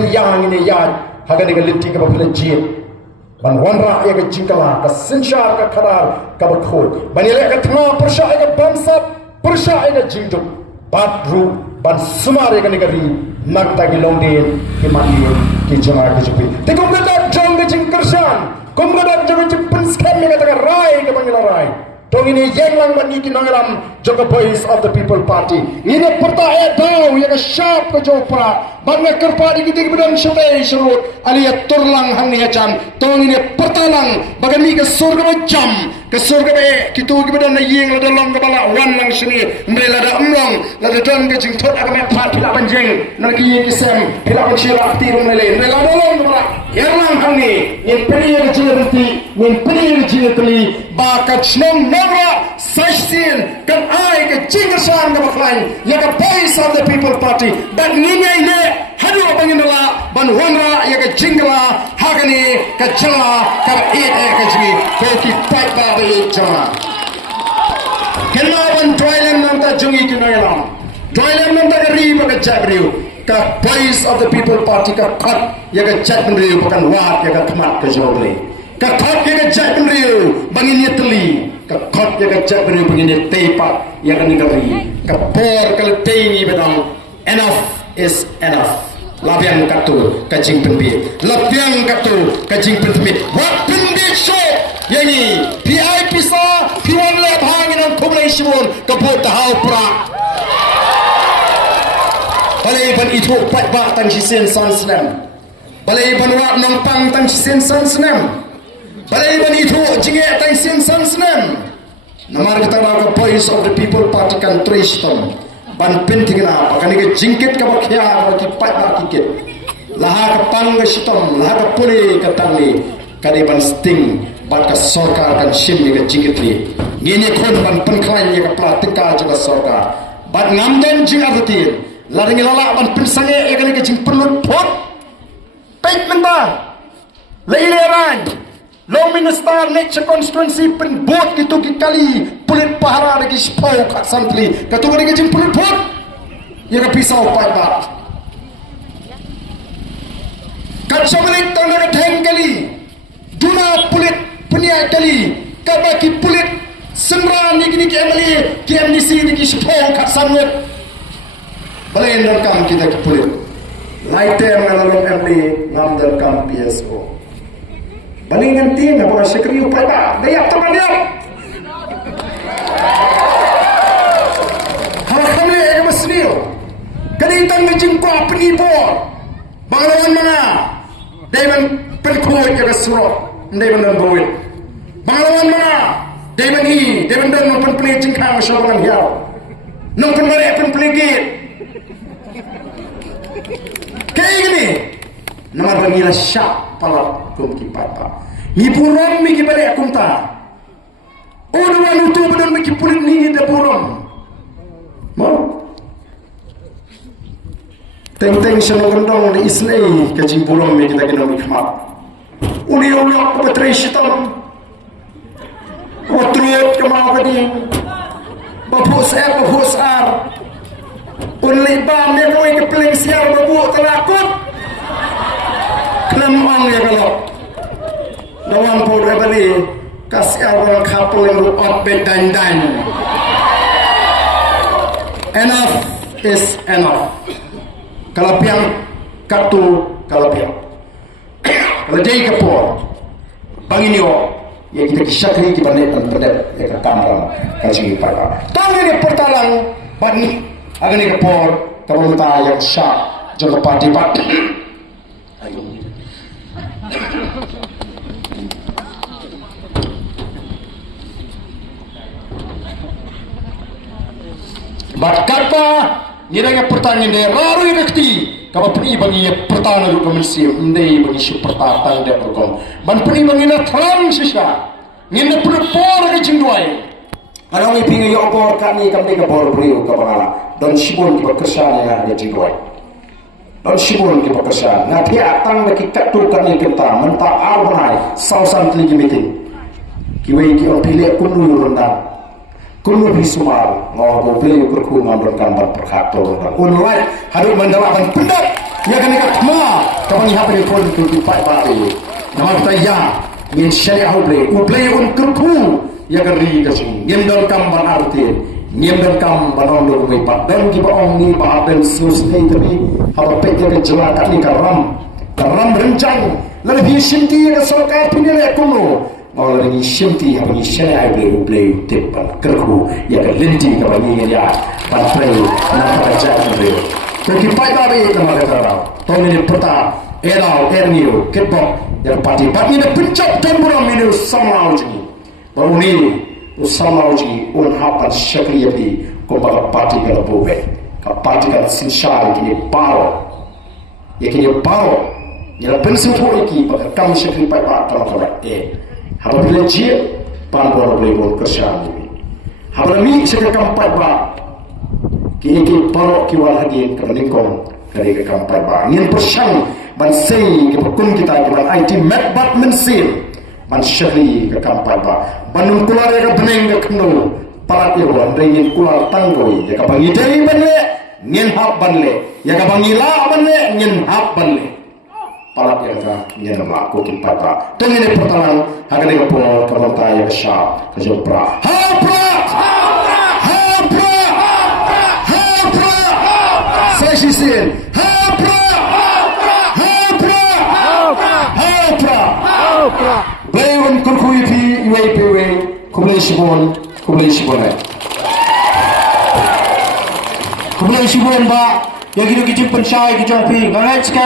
yang ini ya haga ni litti ka bapla jin ban wanra ya ka jingkala ka sinsha ka kharar ka bakhoi ban ile ka thna persha ya bamsa persha ya jingdu batru ban sumare ka ni ka ri nakta ki longden ki mandi ki jama ki jupi te kum ka jong ka jing kersan kum ka jong ka penskam ni ka rai ka bangila rai tong ini yang lang ban iki nangalam Jogo Voice of the People Party ini pertaya tahu ya ka sharp ka jopra ban na kerpadi ki dig bedang shubay shurut aliya turlang hang ni hachan tong ini pertalang bagan mi ka surga jam ke surga be kitu ki bedang na yeng la dolong ka bala wan lang sini mbela da umlong la da dong ka jing thot akame phat la banjeng na ki yeng isem hila ban shira ti rum le mbela dolong ka bala yerlang hang ni yen periye jirti yen periye jirti ba ka chnong nora sashin kan ai ka jingasan ka baklan ya ka Voice of the People Party dan ninya ine hadu banginala ban wanra ya ka jingala hagani ka jala ka ka ji ko ki pai ba be jama kenna ban toilen nam ta jungi ki noyalam toilen nam ta ri ba ka jabriu ka Voice of the People Party ka khat ya ka jabriu bukan wat ya ka khamat ka joble ka khat ya ka jabriu bangin yetli ka khat ya ka jabriu bangin tepa ya ka ningari ka por ka tengi bedang enough is enough labiang katu kajing penbi labiang katu kajing penbi wat penbi show yani PIP sa piwan le bhangin ang kumlay shimon kapot tahaw pra balay ban itu pat ba tang sisen sansnem balay ban wat nang pang tang sisen sansnem balay ban itu jinge tang sisen sansnem namar kita ka Voice of the People Party kan triston ban penting na pakani ke jingkit ka bakhya ki pat ba kikit laha ka pang ka sitom laha ka puli ka tangli kadi ban sting bat ka sarkar kan shim ni ka jingkit li ngene khon ban panklan ni ka pratika ja sarkar bat ngamden jing adutin laring lala ban pensange ya kan ke jing perlut pot pek menta leileran Long Minister Nature Constituency pen bot gitu kali pulit pahara lagi spau kat santri katu lagi jim pulit bot ya ka pisau pada kat somelit tanda ka theng kali duna pulit punya kali kabaki pulit semra ni ki emali ki amnisi ni ki spau kat sanwet balai ndam kam kita ki pulit laite mengalom emali ngamdal kam PSO balingan tin apa sekri upay ba dayak teman dia hal kami yang mesnil kaditang ngejingko penipor banglawan mana daiman pelkuat ke surah daiman dan bawit banglawan mana daiman dan nompen pelih jingkang syobangan hiau nompen merek pen peligit kayak gini nama bangila syak palak kum kipata mi purom mi kibare akunta odo wanu to bedon mi kipulit ni de purom mo teng sono gondong ni islay ka jing purom mi kita kena mi khmat uli ulok petre shitam otrut kemau kadi babus ar unli bam ne koi ke pling siar babu telakut lemong ya kalau dawan po rebeli kasih orang kapal yang luot bedan enough is enough kalau piang katu kalau piang kalau jadi kapal bangin yo ya kita kisahkan di balik dan berdek ya ke kamera kasih pada tahun ini pertalang bani agar ni kapal kalau kita yang syak jangan parti pak bat kata niranya pertanyaan dia raru rekti kalau peni bagi pertanyaan lu komisi ndai bagi si pertanyaan dia berkom ban peni bagi na terang sisa ngene perpor ke jingduai kalau ngi pingi yo bor kami ke bor brio ke bala don sibun ke kesan ya dia jingduai don sibun ke kesan na dia atang lagi katu kami kita menta arbanai sausan tligi meeting kiwe ki on pilih kunu rendang kunu bisumar ngau beli berku ngandor gambar perkator online harus mendapatkan pendat ya kan ka thma ka bang ha pe phone tu ki pai ba be nama ta ya min shari uble un kurku ya kan ri ka sing ngem dal kam ban arte ngem dal kam ban on do mai pat dan ki ba ong ni ba ben sus nei tapi ha ba pe ka jala ka ni ka ram rencang lebih sinti ka sarkar pinile kuno mau lagi sinti ha ni shari uble tepan kurku ya kan linti ka ba ni ya patrai na ka ja Porque pai babi nama kata tahu ni peta erau ernio kepok yang parti parti ni pencap temburam ini samau jadi baru ni samau jadi hapan syakri jadi kau baga parti kalau boleh kau parti kalau sinsyar kini pau ya kini pau ya pensiun iki baga kam syakri pai babi kalau apa bila dia panduan boleh buat kerja ni apa ni syakri kam pai babi kini parok kiwal hadiah ke meningkong dari ke kampai ba ngin persang ban sei ke pekun kita ke ban IT Macbat mensil ban syari ke kampai ba banun kular ke beneng ke kenu parat ye wan ngin kular tanggoi ya ka bangi dei banle ngin hap banle ya ka bangi la banle ngin hap banle parat ye ka ngin ma ko ki pata tengene pertalan hagane ke pol ka banta ya sha ke jopra hapra Session. Hapra. Bayun kurkui pi UAPW kumlay sibon ba yang kita kicip pensai kita pi ngalai